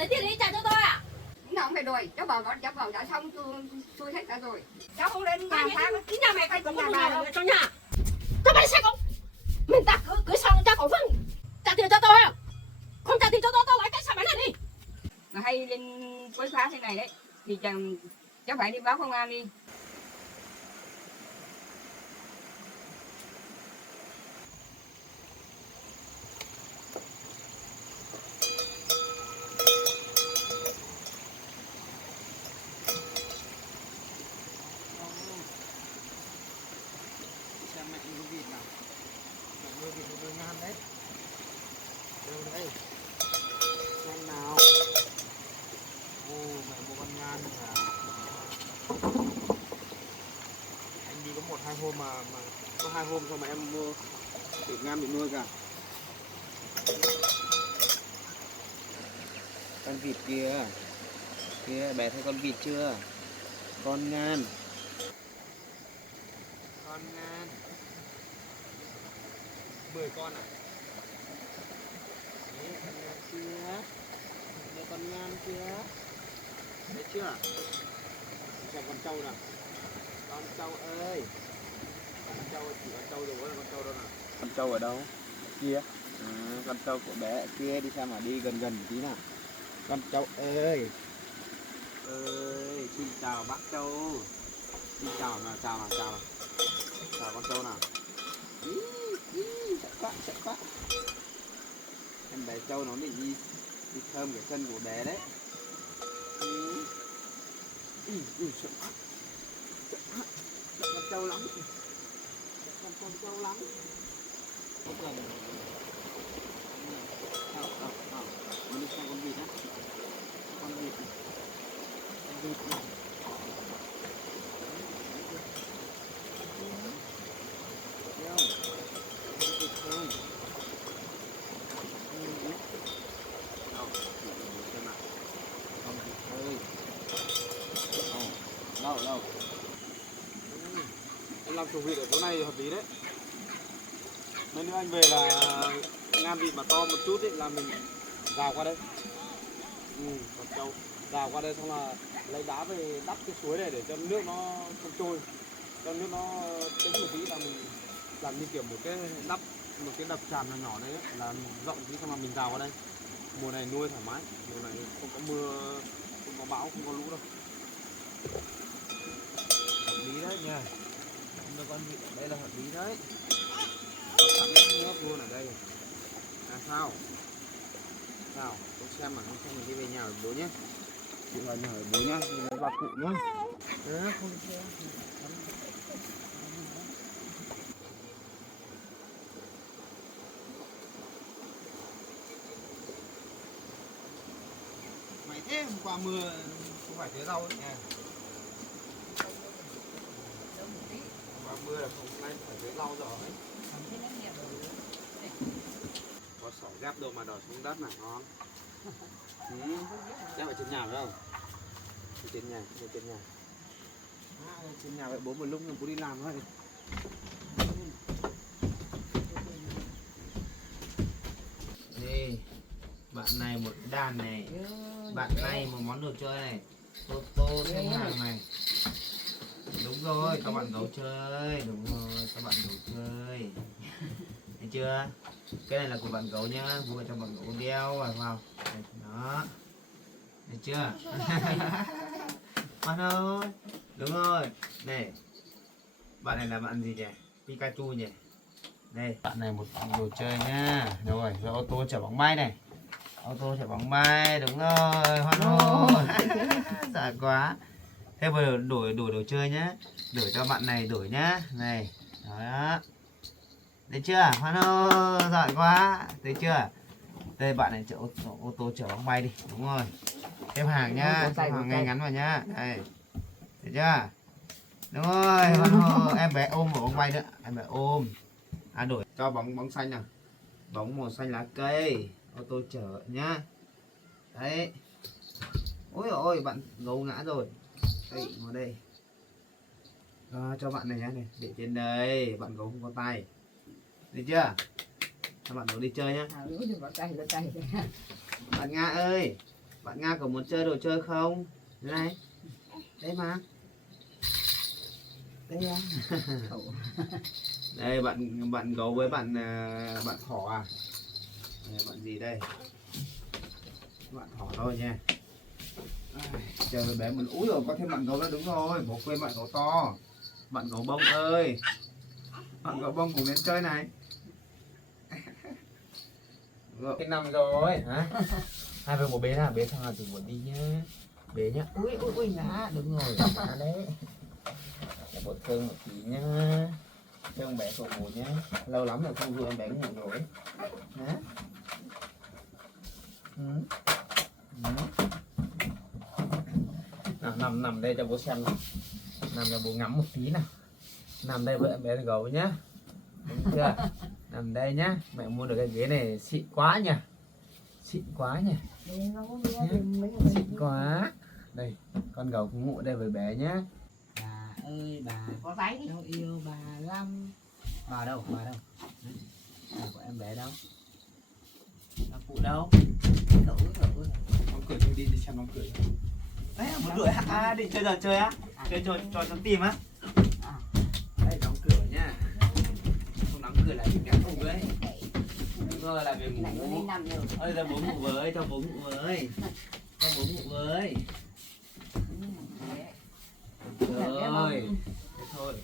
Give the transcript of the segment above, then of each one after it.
lấy tiền đi trả cho tôi à? Nó không phải đuổi, cháu bảo đã xong xui hết cả rồi. Cháu không lên nhà khác. Nhà mày phải có nhà đâu trong nhà. Cho mày xe không? Mình ta cứ xong cha cổ phân. Trả tiền cho tôi à? Không trả tiền cho tôi lấy cái xe máy này đi. Mà hay lên quấy phá thế này đấy thì cháu phải đi báo công an đi. Mẹ nuôi vịt nào, mẹ nuôi vịt nuôi ngan đấy, đâu đây, xem nào, ô mẹ mua con ngan à, anh đi có 1-2 hôm mà có 2 hôm thôi mà em mua vịt ngan bị nuôi cả, con vịt kia, kia bé thấy con vịt chưa, con ngan. Con ngan 10 con à? Đấy, con ngan kia. Đây con ngan kia. Thấy chưa? Xem con trâu nào. Con trâu ơi. Con trâu chỉ con trâu rồi, con trâu đâu nào? Con trâu ở đâu? Kia. À, con trâu của bé kia đi xem mà đi gần gần tí nào. Con trâu ơi. Ơi, xin chào bác trâu. Xin chào nào, chào nào, chào nào. Chào con trâu nào. Sợ quá. Em bé trâu nó định đi thơm cái chân của bé đấy. Sợ quá. Sợ con trâu lắm. Sợ con trâu lắm. Không cần. Mình đi xem con vịt á. Con vịt này. Con vịt này. Đâu em làm chuồng vịt ở chỗ này hợp lý đấy. Mấy nữa anh về là ngam vịt mà to một chút ấy là mình rào qua đây, con trâu rào qua đây xong là lấy đá về đắp cái suối này để cho nước nó không trôi, cho nước nó tĩnh một tí là mình làm như kiểu một cái đập tràn nhỏ đấy ấy, là rộng tí xong là mình rào qua đây. Mùa này nuôi thoải mái, mùa này không có mưa, không có bão, không có lũ đâu. Hợp lý đấy nha. Nuôi con vịt ở đây là hợp lý đấy. Có sẵn nước luôn ở đây. À sao? Sao? Tôi xem mà, không xem mình đi về nhà ở bố nhé. Chị vào nhà ở bố nhá, đi lấy bà cụ nhá. Không xem. Mày thế hôm qua mưa không phải tưới rau ấy nha. Hôm qua mưa là không nay phải tưới rau rồi. Có sỏi ghép đồ mà đỏ xuống đất này ngon. Ghép ở trên nhà phải không? Trên nhà. Trên nhà vậy bố một lúc bố đi làm thôi. Đây, bạn này một đàn này, bạn này một món đồ chơi này, tô xếp hàng này. Đúng rồi, các bạn gấu chơi, đúng rồi, các bạn gấu chơi. Thấy chưa? Cái này là của bạn gấu nhá, mua cho bạn gấu đeo vào. Đó. Thấy chưa? Bạn ơi. Đúng rồi. Này. Bạn này là bạn gì nhỉ? Pikachu nhỉ? Đây, bạn này một đồ chơi nhá. Rồi, ô tô chở bóng bay này. Ô tô chở bóng bay, đúng rồi. Hoan hô. Giỏi quá. Thế vừa đổi đồ chơi nhá. Đổi cho bạn này đổi nhá. Này. Đó. Thấy chưa? Hoan hô, giỏi quá. Thấy chưa? Đây bạn này chở ô tô chở bóng bay đi. Đúng rồi. Thêm hàng nhá. Thêm hàng ngay ngắn vào nhá. Đây. Thấy chưa? Đúng rồi. Hoan hô. Em bé ôm một bóng bay nữa. Em bé ôm. À đổi cho bóng xanh nào. Bóng màu xanh lá cây. Ô tô chở nhá. Đấy. Ôi ôi bạn gấu ngã rồi. Đây ngồi đây. Cho bạn này nhá này, để trên đây, bạn gấu không có tay. Được chưa? Các bạn gấu đi chơi nhá. Bạn Nga ơi, Bạn Nga có muốn chơi đồ chơi không? Đây này. Đây mà. Đây à. Đây bạn gấu với bạn thỏ à? Đây, bạn gì đây? Bạn thỏ thôi nha. Chờ với bé mình úi rồi có thêm bạn gấu nữa đúng rồi. Bố quên bạn gấu to. Bạn gấu bông ơi. Bạn gấu bông cùng đến chơi này. Cái năm rồi hả? Hai với bố bé nào bé thằng nào từ buồn đi nhá. Bé nhá. Ui ngã đúng rồi. Ngã đấy. Để bố thương một tí nhá. Thương bé của bố nhá. Lâu lắm rồi không dụ em bé ngủ rồi. Hả? Nào, nằm đây cho bố xem nào. Nằm cho bố ngắm một tí nào. Nằm đây với em bé gấu nhá. Đúng chưa? Nằm đây nhá. Mẹ mua được cái ghế này xịn quá nhỉ. Xịn quá nhỉ. Xịn quá. Đây, con gấu cũng ngủ đây với bé nhá. Bà ơi bà, Có váy đi. cháu yêu bà lắm. Bà đâu? Bà của em bé đâu? Bà phụ đâu? Cậu Ông cười đi xem ông cười. Đấy, muốn đuổi à, định chơi giờ chơi á? Chơi trò trốn tìm á? Đây, đóng cửa nhá. Không đóng cửa là bị ngã ngủ đấy. Đúng rồi, là về ngủ. Ơi, ra bố ngủ với, cho bố ngủ với. Cho bố ngủ với. Rồi, thế thôi.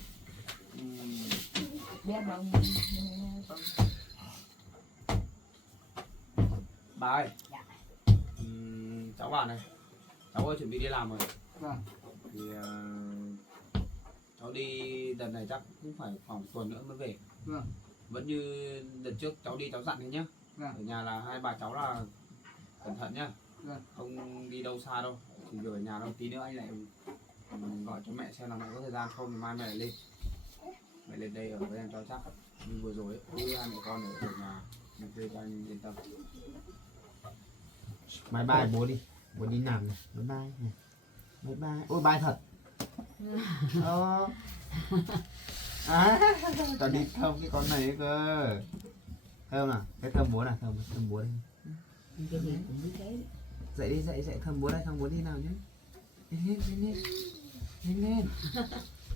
Bà ơi. Cháu vào này. Cháu ơi chuẩn bị đi làm rồi. Vâng. Thì cháu đi đợt này chắc cũng phải khoảng tuần nữa mới về. Vâng. Vẫn như đợt trước cháu đi cháu dặn thế nhá. Vâng. Ở nhà là hai bà cháu là cẩn thận nhá. Vâng. Không đi đâu xa đâu. Chỉ ở nhà đâu, tí nữa anh lại gọi cho mẹ xem là mẹ có thời gian không thì mai mẹ lại lên. Mẹ lên đây ở với em cháu chắc. Nhưng vừa rồi cứ hai mẹ con ở nhà mình thuê cho anh yên tâm. Bye bye bố đi. Bố đi làm này. Bye bye. Bye bye. Ôi bye thật. Tao đi thơm cái con này cơ. Thơm nào, cái thơm bố nào, thơm bố đây. Dậy thơm bố đây, thơm bố đi nào nhé.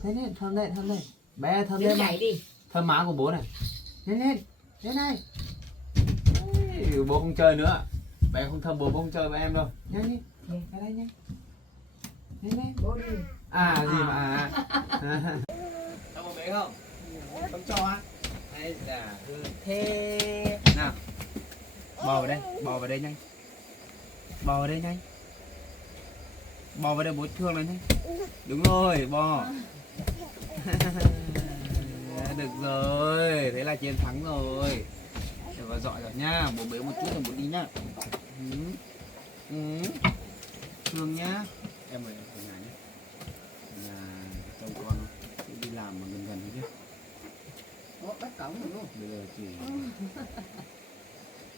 Lên, thơm đây. Bé thơm đây mà. Đi. Thơm má của bố này. Lên này. Bố không chơi nữa. Bé không thơm bố không chơi với em đâu. Nhanh đi. Ra đây nhanh. Lên. Bố đi. À gì mà cho một bé không? Không cho á? Hay là thế nào? Bò vào đây nhanh. Bò vào đây bố thương này nhanh. Đúng rồi, bò. Được rồi, thế là chiến thắng rồi. Được vào dọi rồi nhá, bố bế một chút rồi bố đi nhá. Thương nhá. Em ở nhà nhé. Nhà chồng con đi làm mà gần thế chứ. Bắt cổng rồi luôn. Bây giờ chỉ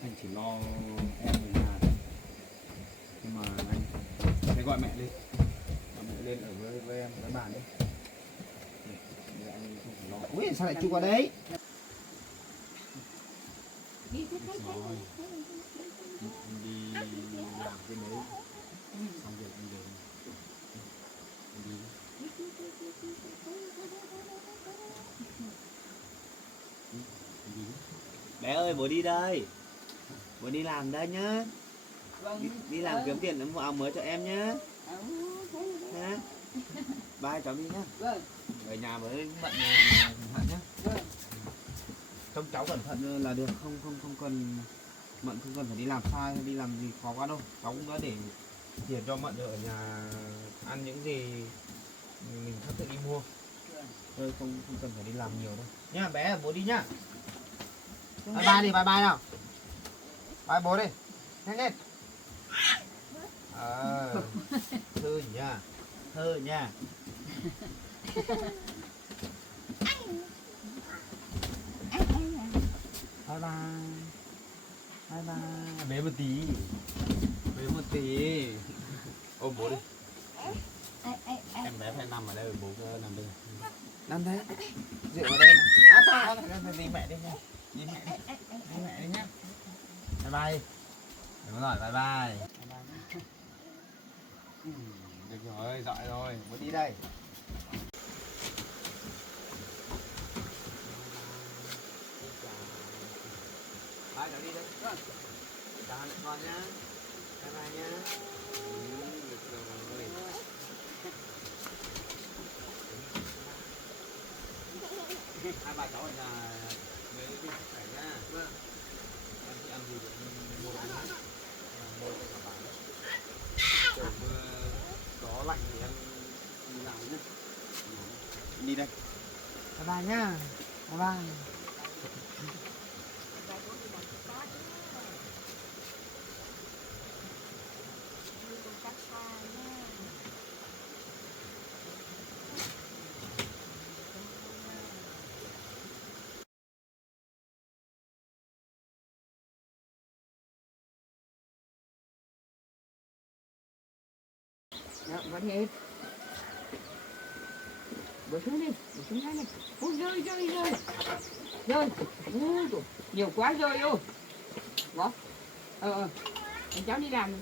anh chỉ lo em ở nhà thôi. Nhưng mà anh sẽ gọi mẹ lên. Mẹ lên ở với em với bạn đi. Để anh không phải lo. Ui sao lại chui qua đấy? Rồi. Anh đi làm cái đấy. Xong rồi anh về. Bé ơi bố đi đây. Bố đi làm đây nhá. Đi làm kiếm tiền mua áo mới cho em nhá. Hả? Bye cháu đi nhá. Về nhà với bận cẩn thận nhá. Trông cháu cẩn thận là được, không cần Mận không cần phải đi làm sai hay đi làm gì khó quá đâu. Cháu cũng đã để tiền cho Mận ở nhà ăn những gì mình thắt tự đi mua. Thôi không cần phải đi làm nhiều đâu. Nhá bé bố đi nhá. Bye bye đi, bye bye nào. Bye bố đi. Lên. Thơ nha. Bye bye. Bế một tí. Ôm bố đi. Em bé phải nằm ở đây, bố nằm đây. Nằm đây. Dựa vào đây này. Đi mẹ đi nha. Đi mẹ đi nhá. Bye bye. Đúng rồi, bye bye. Được rồi, giỏi rồi, muốn đi đây. Bye, cháu đi đây. Vâng. Chào hai mẹ con nhá. Bye bye nhá. Được rồi. Hai bà cháu ở nhà mấy cái sức khỏe nhá. Vâng. Em chị ăn gì thì em mua đi hết. Mua cho cả bà đấy. Trời mưa gió lạnh thì em đi nào nhé. Đi đây. Bye bye nhá. Bye bye. Đó, vẫn hết. Bỏ xuống đi, bỏ xuống ngay đi. Ôi rơi, rơi, rơi. Rơi. Ôi trời, nhiều quá rơi vô. Bỏ. Cháu đi làm.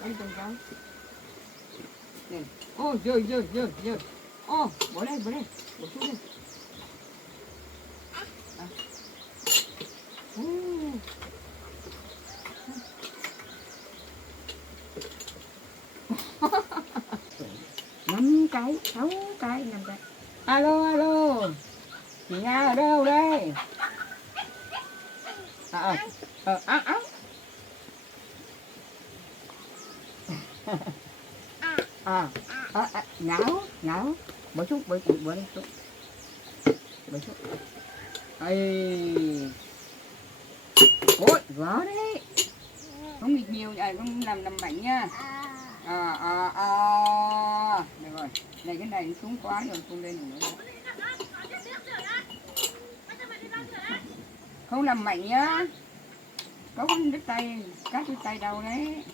Đánh con cháu. Này. Ôi rơi, rơi, rơi, rơi. Ô, bỏ đây, bỏ đây. Bỏ xuống đây. Năm cái, 6 cái, 5 cái. Alo, alo. Chị Nga ở đâu đây? Ngáo, ngáo. Bỏ xuống, bỏ đây xuống. Bỏ xuống. Ây. Ôi, gõ đấy. Không nghịch nhiều, không làm mạnh nha. Được rồi, này cái này xuống quá rồi, không lên nữa. Không làm mạnh nhá. Có con đứt tay, cắt đứt tay đâu đấy.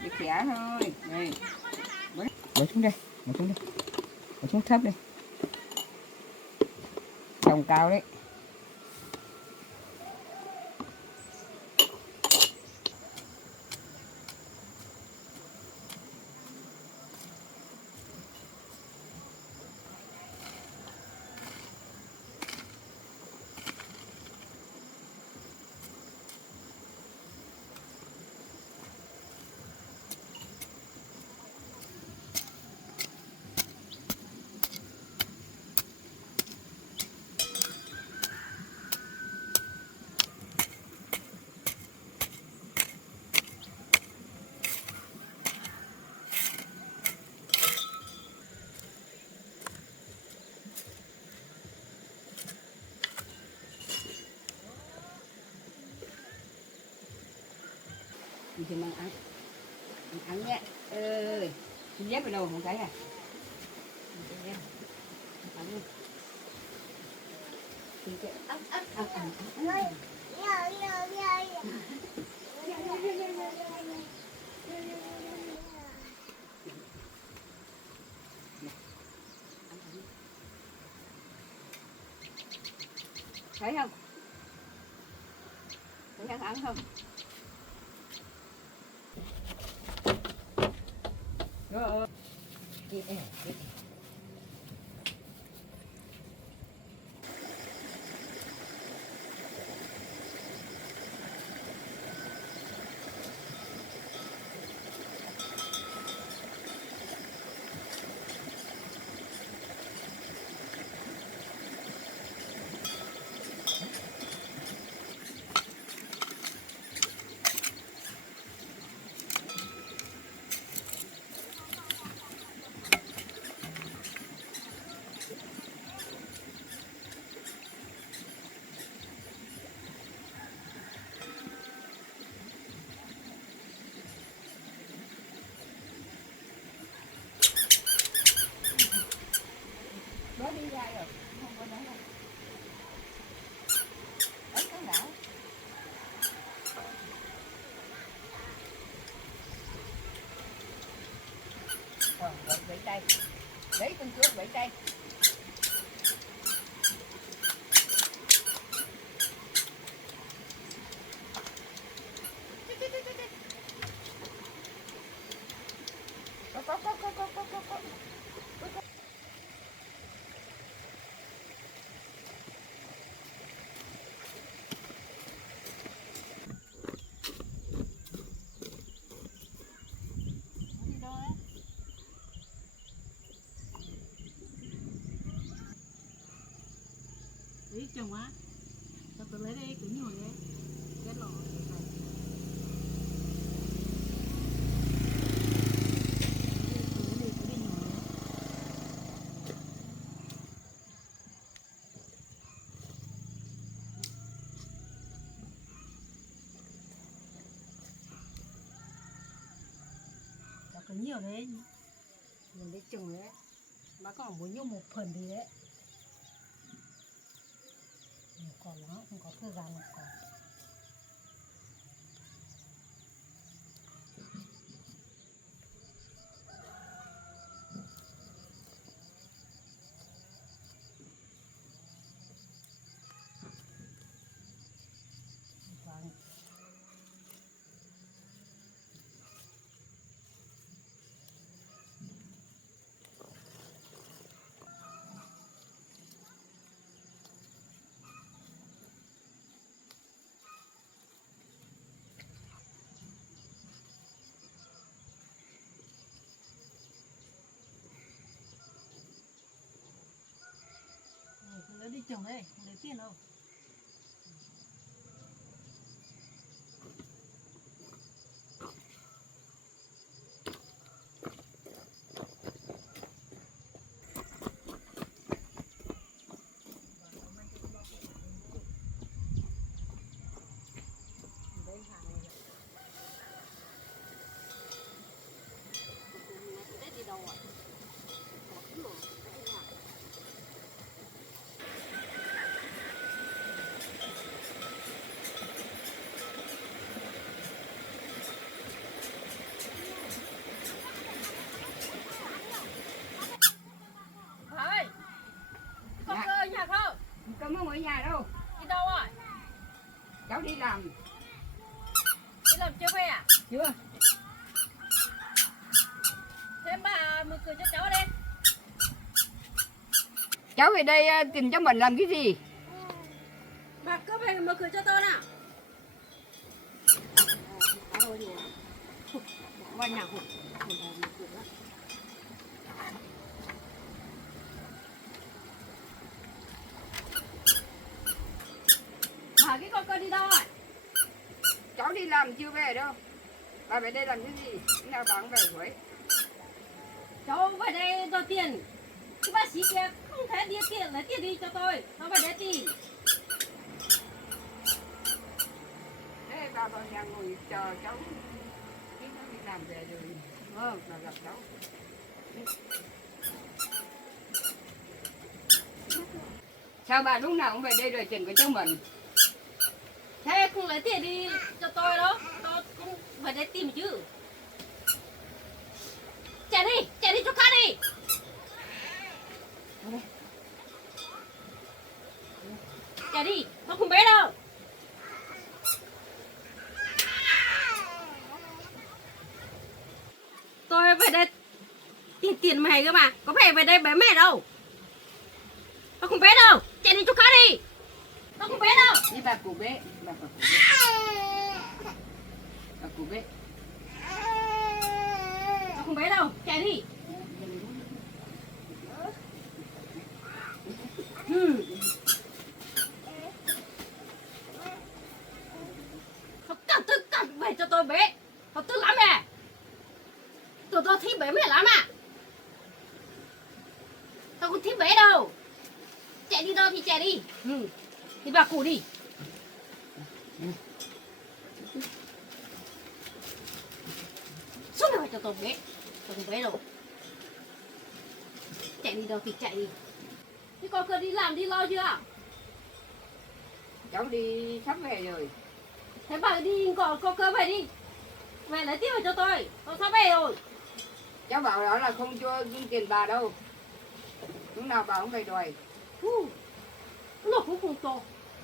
Để khẽ thôi. Đây. Bỏ xuống đây, bỏ xuống đây. Bỏ xuống thấp đây. Trồng cao đấy. Mình sẽ mang ăn. Ăn nhé. Xin dép vào đâu không thấy à? Ăn luôn. Thấy không? Thấy ăn không? Rồi. Đi ra rồi, không có nói đâu. Ấn cái não. Vẫy tay. Lấy con chuột vẫy tay. chồng á. Cho tôi lấy đây cứ nhồi đấy. Cái lò để phải. Lấy đây cứ đi nhồi đấy. Cho cứ nhiều đấy. Mình lấy chồng đấy. Mà còn muốn nhổ một phần thì đấy. Còn nó không có thời gian một còn. Vâng. Nó đi chồng đây, không lấy tiền đâu. Thôi, con Dạ. cơ ở nhà không? Con không ở nhà đâu. Đi đâu rồi? Cháu đi làm. Đi làm chưa về à? Chưa. Thế bà mở cửa cho cháu đi. Cháu về đây tìm cho mình làm cái gì? Bà cứ về mở cửa cho tôi nào. Thôi đi. Qua nhà hụt. Bà cái con cơ đi đâu rồi? Cháu đi làm chưa về đâu. Bà về đây làm cái gì? Khi nào bà cũng về Huế. Cháu về đây đòi tiền. Cái bác sĩ kia không thể đi tiền, lấy tiền đi cho tôi. Nó về đây tìm. Thế bà vào nhà ngồi chờ cháu. Khi nó đi làm về rồi. Bà gặp cháu. Sao bà lúc nào cũng về đây rồi tiền của cháu mình? Thế không lấy tiền đi cho tôi đâu. Tôi cũng về đây tìm chứ. Chạy đi chỗ khác đi. Chạy đi, tôi không bé đâu. Tôi về đây tìm tiền mày cơ mà. Có phải về đây bé mẹ đâu. Tôi không bé đâu. Chạy đi chỗ khác đi. Tôi không bé đâu. Đi bà cụ bế. Bà cụ bế. Bà cụ bế. Tôi không bé đâu. Chạy đi. Họ cẩn về cho tôi bé. Họ tức lắm nè. Tôi thích bé mẹ lắm à. Tôi không thích bé đâu. Chạy đi đâu thì chạy đi. Đi bà cụ đi. Suốt ngày cho tôi bé. Tôi không bé đâu. Chạy đi đâu thì chạy đi. Thế con cơ đi làm đi lo chưa? Cháu đi sắp về rồi. Thế bà đi gọi con cơ về đi. Về lấy tiền về cho tôi. Tôi sắp về rồi. Cháu bảo đó là không cho tiền bà đâu. Lúc nào bà cũng về đòi. Nó cũng không to.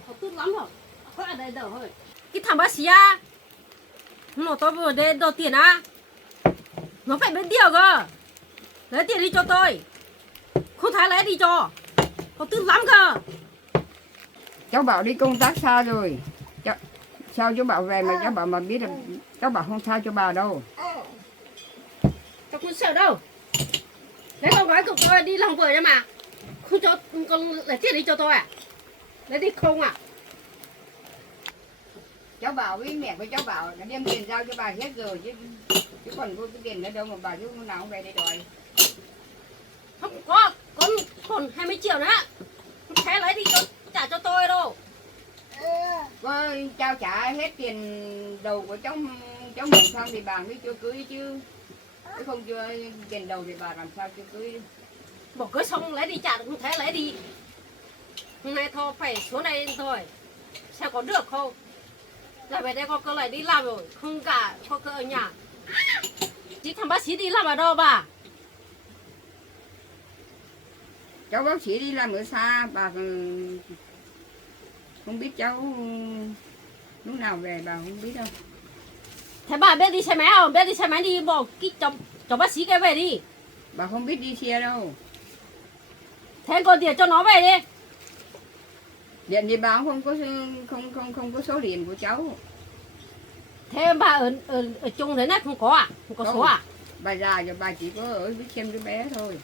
Nó tốt lắm rồi. Có ở đây đâu thôi. Cái thằng bác sĩ à. Nó tôi vừa đây đòi tiền à. Nó phải biết điều cơ. Lấy tiền đi cho tôi. Không thấy lấy đi cho. Nó tốt lắm cơ. Cháu bảo đi công tác xa rồi. Sao cháu bảo về mà cháu bảo mà biết là cháu bảo không tha cho bà đâu. Cháu không sợ đâu. Lấy con gái của tôi đi lòng vời ra mà. Không cho con lấy tiền đi cho tôi à. Lấy đi không à? Cháu bảo với mẹ của cháu bảo là đem tiền giao cho bà hết rồi chứ còn có cái tiền ở đâu mà bà giúp lúc nào không về đây đòi. Không có, còn 20 triệu nữa. Không thế lấy đi trả cho tôi đâu. Có trao trả hết tiền đầu của cháu mượn xong thì bà mới chưa cưới chứ. Chứ không chưa tiền đầu thì bà làm sao chưa cưới. Bỏ cưới xong lấy đi trả được, không thế lấy đi. Hôm nay thôi phải xuống đây thôi. Xem có được không? Là về đây có cơ lại đi làm rồi, không cả có cơ ở nhà. Chị thằng bác sĩ đi làm ở đâu bà? Cháu bác sĩ đi làm ở xa, bà không biết cháu lúc nào về bà không biết đâu. Thế bà biết đi xe máy không? Biết đi xe máy đi bỏ cái cháu bác sĩ cái về đi. Bà không biết đi xe đâu. Thế còn tiền cho nó về đi. Điện thì bà không có số điện của cháu. Thế bà ở chung thế này không có à? Không có số à? Bà già rồi bà chỉ có ở với xem đứa bé thôi.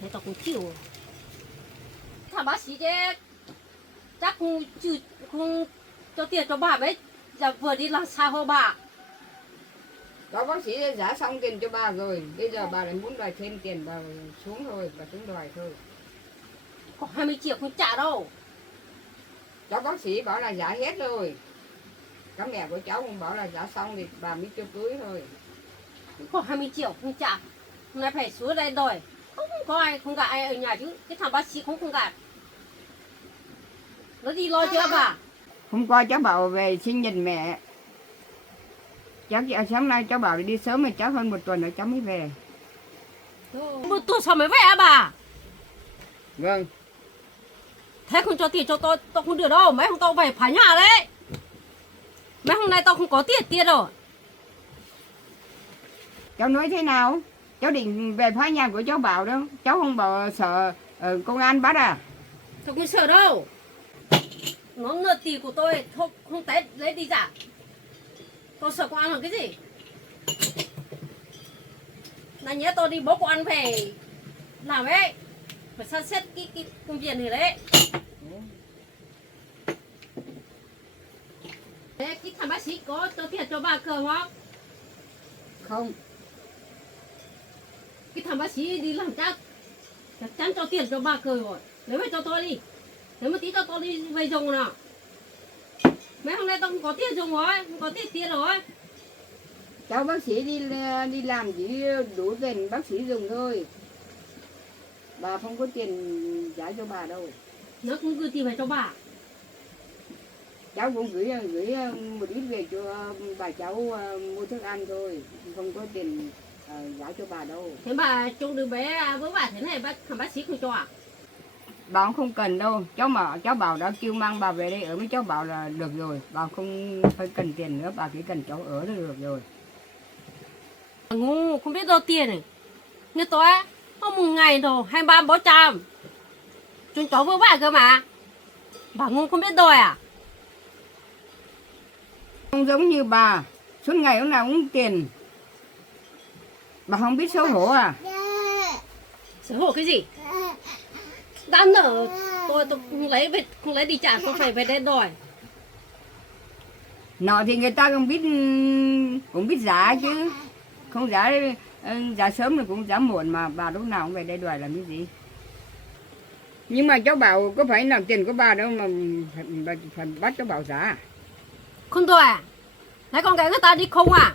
Thế tao cũng chịu. Thằng bác sĩ chứ chắc không cho tiền cho bà đấy. Giờ vừa đi làm sao hô bà. Cháu bác sĩ trả xong tiền cho bà rồi. Bây giờ bà lại muốn đòi thêm tiền bà xuống thôi, bà xuống đòi thôi. Có 20 triệu không trả đâu. Cháu bác sĩ bảo là trả hết rồi. Các mẹ của cháu cũng bảo là trả xong thì bà mới cho cưới thôi. Có 20 triệu không trả. Hôm nay phải xuống đây đòi. Không có ai, không cả ai ở nhà chứ. Cái thằng bác sĩ cũng không cả. Nó đi lo chưa bà? Hôm qua cháu bảo về sinh nhật mẹ. Sáng nay cháu bảo đi sớm mà cháu hơn một tuần nữa cháu mới về. Một tuần sau mới về à bà? Vâng. Thế không cho tiền cho tôi không được đâu. Mấy hôm tao về phá nhà đấy. Mấy hôm nay tao không có tiền rồi. Cháu nói thế nào? Cháu định về phá nhà của cháu bảo đâu. Cháu không bảo sợ công an bắt à? Tôi không sợ đâu. Nó ngược tiền của tôi không té lấy đi trả. Tôi sợ công an làm cái gì? Là nhớ tôi đi bố công an về làm ấy. Phải sắp xếp cái công việc này đấy. Thế cái thằng bác sĩ có cho tiền cho bà Cường không? Không. Cái thằng bác sĩ đi làm chắc chắn cho tiền cho bà Cường rồi. Nếu mà cho tôi đi. Nếu mà tí cho tôi đi về dùng nào. Mấy hôm nay tôi không có tiền dùng rồi, không có tiền rồi. Cháu bác sĩ đi làm chỉ đủ tiền bác sĩ dùng thôi. Bà không có tiền trả cho bà đâu. Nó cũng gửi tiền về cho bà. Cháu cũng gửi một ít về cho bà cháu mua thức ăn thôi. Không có tiền trả cho bà đâu. Thế bà trông đứa bé với bà thế này thằng bác sĩ không cho à? Bà không cần đâu. Cháu bảo đã kêu mang bà về đây ở với cháu bảo là được rồi. Bà không phải cần tiền nữa. Bà chỉ cần cháu ở là được rồi. Ngu không biết đâu tiền này. Như tôi không một ngày rồi 23 400. Chúng cháu với bà cơ mà. Bà ngu không biết đòi à? Không giống như bà. Suốt ngày lúc nào cũng tiền. Bà không biết xấu hổ à? Xấu hổ cái gì? Đã nở tôi không lấy đi trả tôi phải về đây đòi. Nọ thì người ta cũng biết giá chứ. Không giá sớm thì cũng giá muộn mà bà lúc nào cũng về đây đòi làm cái gì. Nhưng mà cháu bảo có phải làm tiền của bà đâu mà phải bắt cháu bảo giá à? Không đòi à? Lấy con gái người ta đi không à?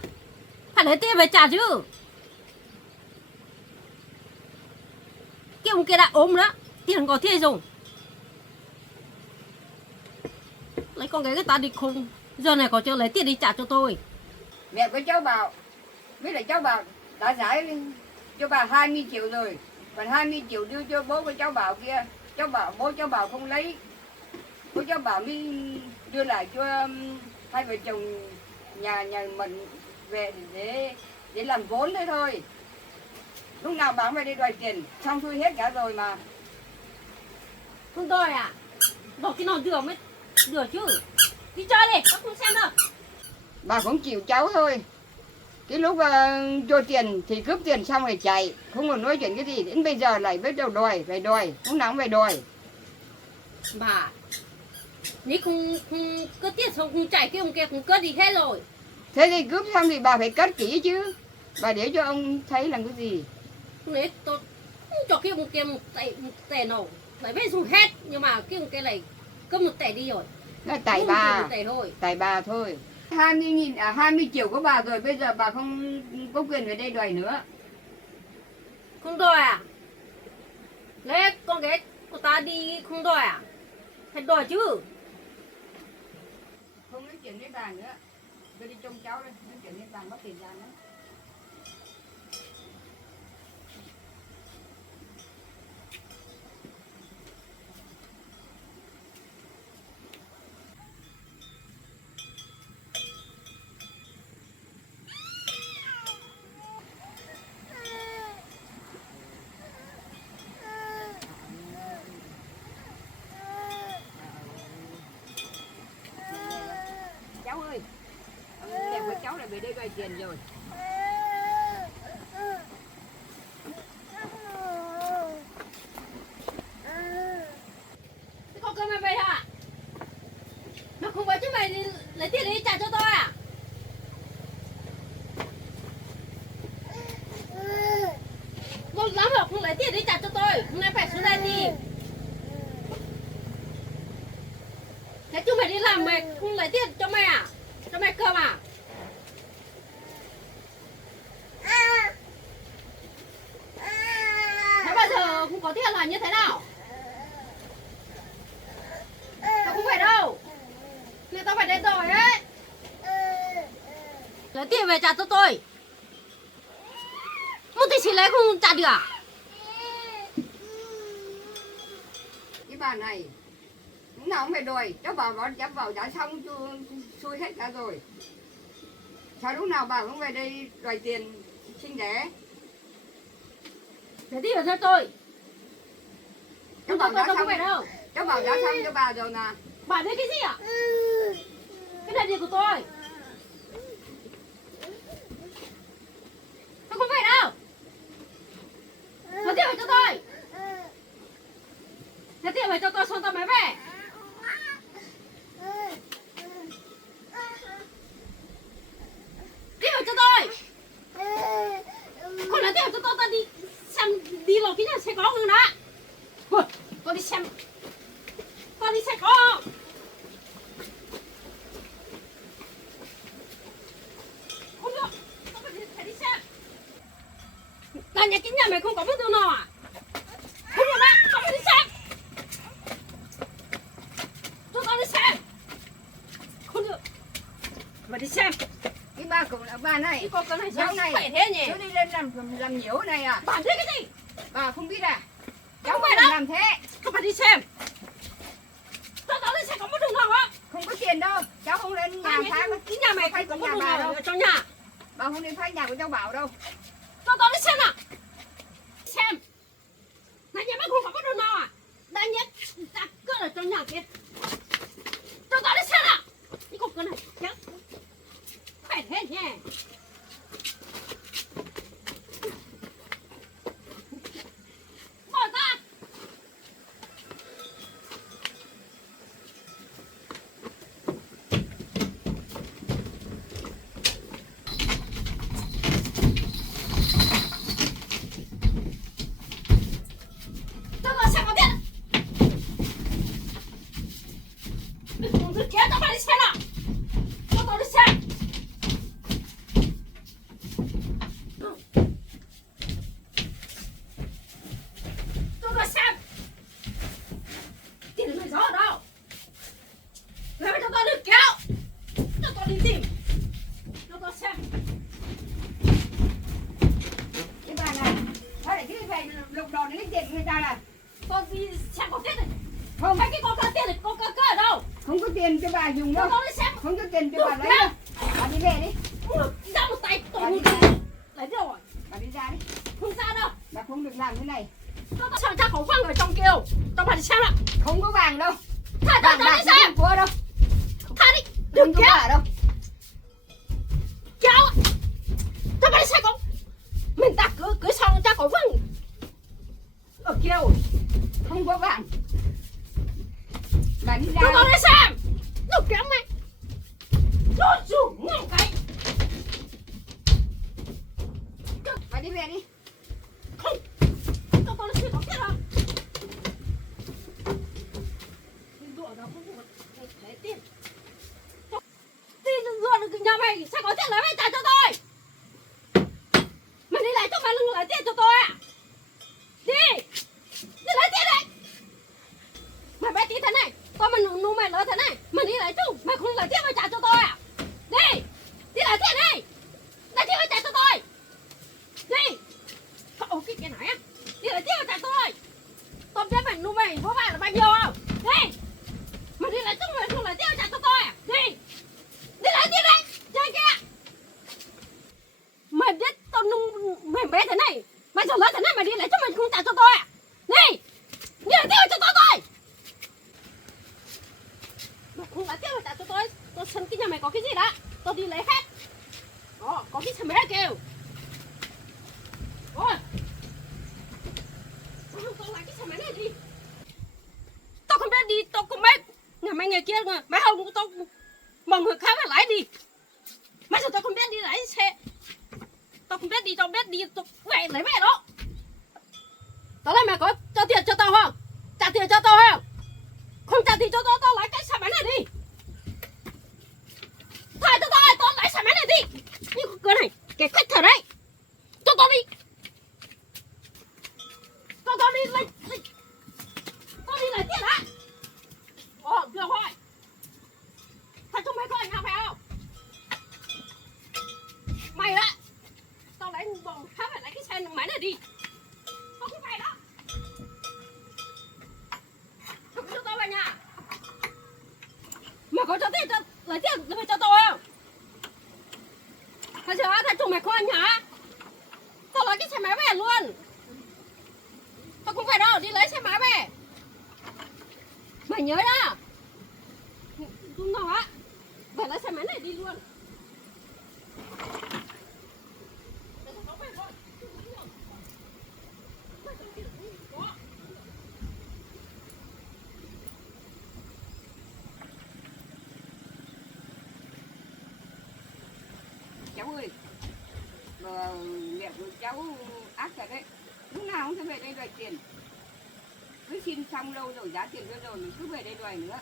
Phải lấy tiền về trả chứ. Cái ông kia đã ốm đó. Tiền có tiền dùng. Lấy con gái người ta đi không. Giờ này có chưa lấy tiền đi trả cho tôi. Mẹ của cháu bảo với lại cháu bảo đã giải cho bà 20 triệu rồi. Còn 20 triệu đưa cho bố của cháu bảo kia. Bố cháu bảo không lấy. Bố cháu bảo mới đưa lại cho hai vợ chồng nhà mình về để làm vốn đấy thôi. Lúc nào bà về đi đòi tiền xong xuôi hết cả rồi mà. Không đòi à? Đòi cái nào được mới được chứ. Đi chơi đi, tao không xem đâu. Bà cũng chịu cháu thôi. Cái lúc cho tiền thì cướp tiền xong rồi chạy. Không còn nói chuyện cái gì. Đến bây giờ lại bắt đầu đòi, phải đòi. Lúc nào cũng phải đòi. Bà Ní không cứ tiết xong không chạy cái ông kia không cất đi hết rồi. Thế thì cướp xong thì bà phải cất kỹ chứ. Bà để cho ông thấy là cái gì. Đấy tôi không cho cái ông kia một tẻ nào. Đấy bây dùng hết. Nhưng mà cái ông kia này cướp một tẻ đi rồi. Nó tại Không bà. một tẻ thôi. Tại bà thôi. 20 triệu của bà rồi. Bây giờ bà không có quyền về đây đòi nữa. Không đòi à? Lấy con ghé của ta đi không đòi à? Phải đòi chứ. Không nói chuyện với bà nữa. Tôi đi trông cháu đây. Nói chuyện với bà mất tiền ra nữa. Cháu ơi, đẹp của cháu lại về đây đòi tiền rồi. Thế con mày về hả? Nó không về chứ mày đi lấy tiền đi trả cho tôi à? Một lắm rồi không lấy tiền đi trả cho tôi. Hôm nay phải xuống đây đi. Thế chứ mày đi làm mày không lấy tiền cho mày à? Cho mày cơm à? Thế bao giờ không có tiền là như thế nào? Tao không phải đâu. Nên tao phải đến rồi ấy. Lấy tiền về trả cho tôi. Một tỷ chỉ lấy không trả được à? Cái bà này lúc nào cũng phải đòi. Cháu vào đã xong xui hết cả rồi. Sao lúc nào bà cũng về đây đòi tiền sinh đẻ. Lấy tiền cho tôi. Cháu Tôi bảo đã không xong. phải đâu. Cháu bảo đã xong cho bà rồi nè. Bà biết cái gì ạ? Cái này tiền của tôi. Tôi không phải đâu. Lấy tiền về cho tôi. Lấy tiền về cho tôi xong tao mới về. Tiền về cho tôi. Con lấy tiền cho tôi, tao đi xem đi vào cái nhà xe có không đã. Con đi xem. Con đi xe có. Không được, tao phải đi xem. Là nhà cái nhà mày không có bức tường nào à? Không được đấy, tao phải đi xem. Cho tao đi xem. Không được. Mày đi xem. Cái bà cũng là bà này. Cái con này Cháu sao này. khỏe thế nhỉ? Cháu đi lên làm nhiễu này à? Bà biết cái gì? Bà không biết à? Cháu Cháu phải không đó. làm thế. Không phải đi xem. Cho tao đi xem có bức tường nào á? Không có tiền đâu. Cháu không lên nhà phá. Cái nhà mày phải có bức tường nào ở trong nhà. Bà không đi phá nhà của cháu Bảo đâu. Cho tao đi xem nào. Xem. Này nhà mày không có bức tường nào à? Đã nhất ta cứ ở trong nhà kia. Cho tao đi xem nào. Cái cục cái này chắc khỏe thế nhỉ? Bỏ ra. Cho tao xem có tiền. Đừng kéo tao phải đi xem nào. Cho tao đi xem. Cho tao xem. Tiền mày gió ở đâu? Mày cho tao đi kéo. Cho tao đi tìm. Cho tao xem. Cái bà này. Thôi để cái về lục đồ lấy tiền của người ta là. Con đi xem có tiền này. Không. Mấy cái con cá tiền này, con cá ở đâu? Không có tiền cho bà dùng Cho đâu. tao đi xem. Không có tiền cho bà lấy đâu. Bà đi về đi. Ra một tay tôi Bà đi muốn ra đi. lấy rồi. Bà đi ra đi. Không ra đâu. Bà không được làm thế này. Cho tao xem ra khẩu vàng ở trong kia. Cho bà đi xem nào. Không có vàng đâu. Thả cho Vàng tao bạc đi không xem. có đâu. Thả đi. Không Đừng có kéo. bà đâu. Kéo. Cho bà đi xem không. Mình ta cứ xong ra khẩu vàng. Ở kia rồi. Không có vàng. đi Cho ra. tôi đi xem. Nó kéo mày. Cho chủ ngang cái. Mày đi về đi. Không. Cho tôi đi xem có tiền không? Đi rùa nó không có lấy tiền. Đi rùa nhà mày sao có tiền lấy mày trả cho tôi. Mày đi lấy cho mày lưng lấy tiền cho tôi à? Đi. Đi lấy tiền đấy. Mày bé tí thế này, con mình nuôi mày lớn thế này, mày đi lấy chung, mày không lấy tiền mày trả cho tôi à? Đi, đi lấy tiền đi, lấy tiền mày trả cho tôi. Đi, ô cái này á, đi lấy tiền mày trả tôi. Tôi biết mày nuôi mày bố mày là bao nhiêu không? Đi, mày đi lấy chung mày không lấy tiền mày trả cho tôi à? Đi, đi lấy tiền đấy, chơi kia. Mày biết tôi nuôi mày bé thế này, mày giờ lớn thế này mày đi lấy chung mày không trả cho tôi à? Đi, đi lấy tiền mày trả cho tôi. Mày không lấy tiền mày trả cho tôi xem cái nhà mày có cái gì đó, tôi đi lấy hết. Đó, có cái xe máy kêu. Rồi, tôi lấy cái xe máy này đi. Tôi không biết đi, tôi không biết. Nhà mày người kia mà, mấy hôm tôi mong người khác phải lái đi. Bây giờ tôi không biết đi lái xe. Tôi không biết đi, tôi về lấy mẹ đó. Tối nay mày có cho tiền cho tao không? Trả tiền cho tao không? Không trả tiền cho tao lấy cái xe máy này đi. Thôi cho tao lấy xe máy này đi. Nhưng cái này, cái khách thở đấy. Cho tao đi. Cho tao đi lấy. Tao đi lấy tiền á. Được rồi. Thật không mày có ở nhà phải không? Mày đó. Tao lấy bọn khác phải lấy cái xe máy này đi. Tao không phải đó. Không cho tao vào nhà. Mày có cho tiền cho lấy tiền phải cho tao không? Thật sự thật chúng mày không ở nhà. Tao lấy cái xe máy về luôn. Tao không phải đâu, đi lấy xe máy về. Mày nhớ đó. Đúng rồi á. Phải lấy xe máy này đi luôn. Cháu ơi, mà mẹ của cháu ác thật đấy, lúc nào cũng phải về đây đòi tiền. Cứ xin xong lâu rồi, giá tiền rồi mình cứ về đây đòi nữa.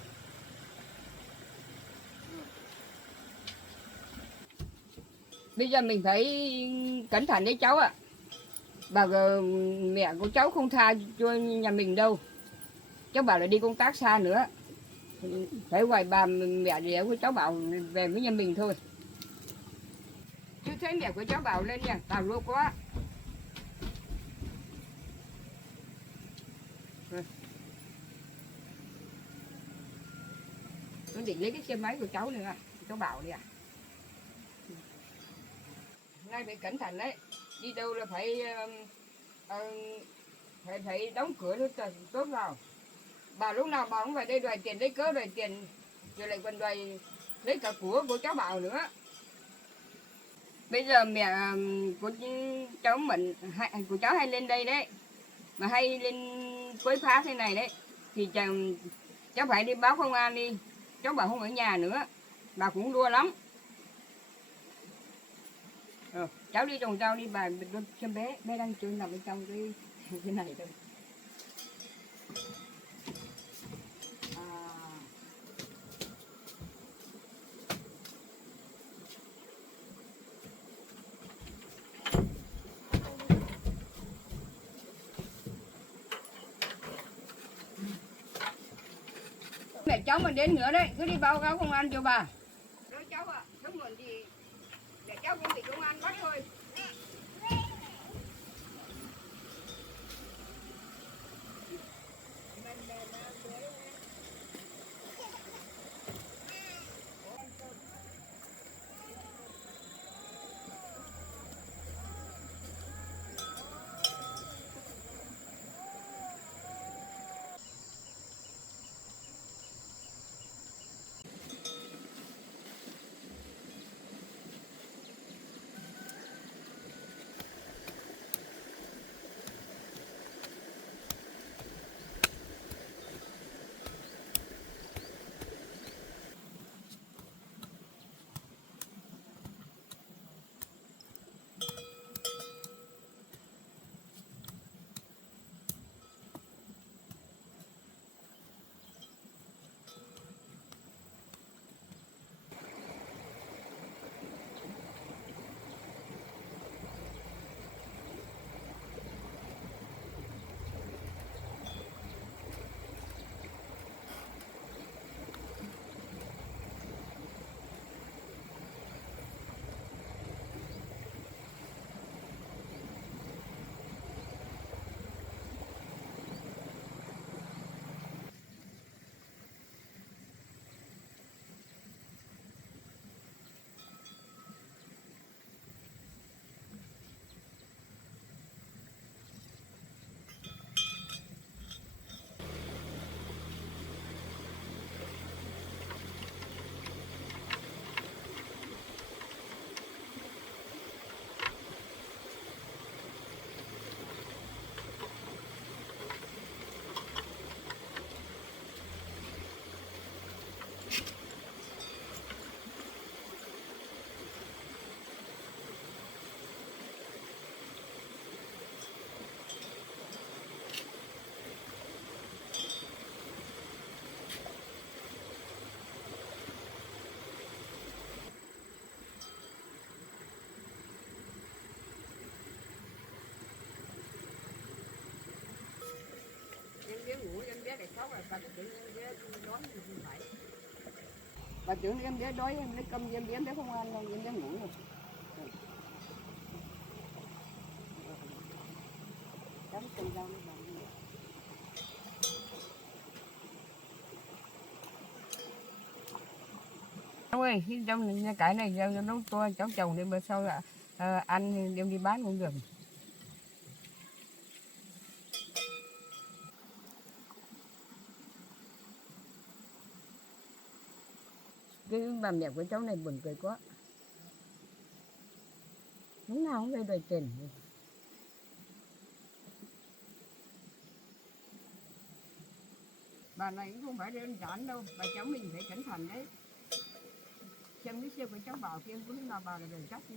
Bây giờ mình phải cẩn thận đấy cháu ạ. Bà mẹ của cháu không tha cho nhà mình đâu. Cháu bảo là đi công tác xa nữa. Phải gọi bà mẹ đẻ của cháu bảo về với nhà mình thôi. Chứ thấy mẹ của cháu bảo lên nha, tào lô quá. Tôi định lấy cái xe máy của cháu nữa, cháu bảo đi à. Nay phải cẩn thận đấy, đi đâu là phải đóng cửa cho tốt vào. Bà lúc nào bà cũng phải đây đòi tiền, lấy cớ đòi tiền, rồi lại còn đòi lấy cả của cháu bảo nữa. Bây giờ mẹ của cháu mình của cháu hay lên đây đấy, mà hay lên quấy phá thế này đấy, thì cháu phải đi báo công an đi. Cháu bảo không ở nhà nữa, bà cũng đua lắm. Cháu đi chồng cháu đi bà cho bé đang chơi nằm bên trong cái này thôi. Mẹ cháu mà đến nữa đấy, cứ đi báo cáo công an cho bà. Nói cháu ạ, không muốn gì để cháu cũng bị công an bắt thôi. ngủ em bé để khóc rồi bà tưởng em bé đói thì không phải. Bà tưởng em bé đói em bé cơm em bé không ăn đâu em bé ngủ rồi. Chấm cơm rau nó bằng. Ông ơi, trong cái này nó to cháu chồng nên bữa sau là ăn đem đi bán cũng được. Cái bà mẹ của cháu này buồn cười quá. Lúc nào cũng về đòi tiền. Bà này cũng không phải đơn giản đâu, bà cháu mình phải cẩn thận đấy. Xem cái xe của cháu bảo kia cũng là bà là đời chắc đi.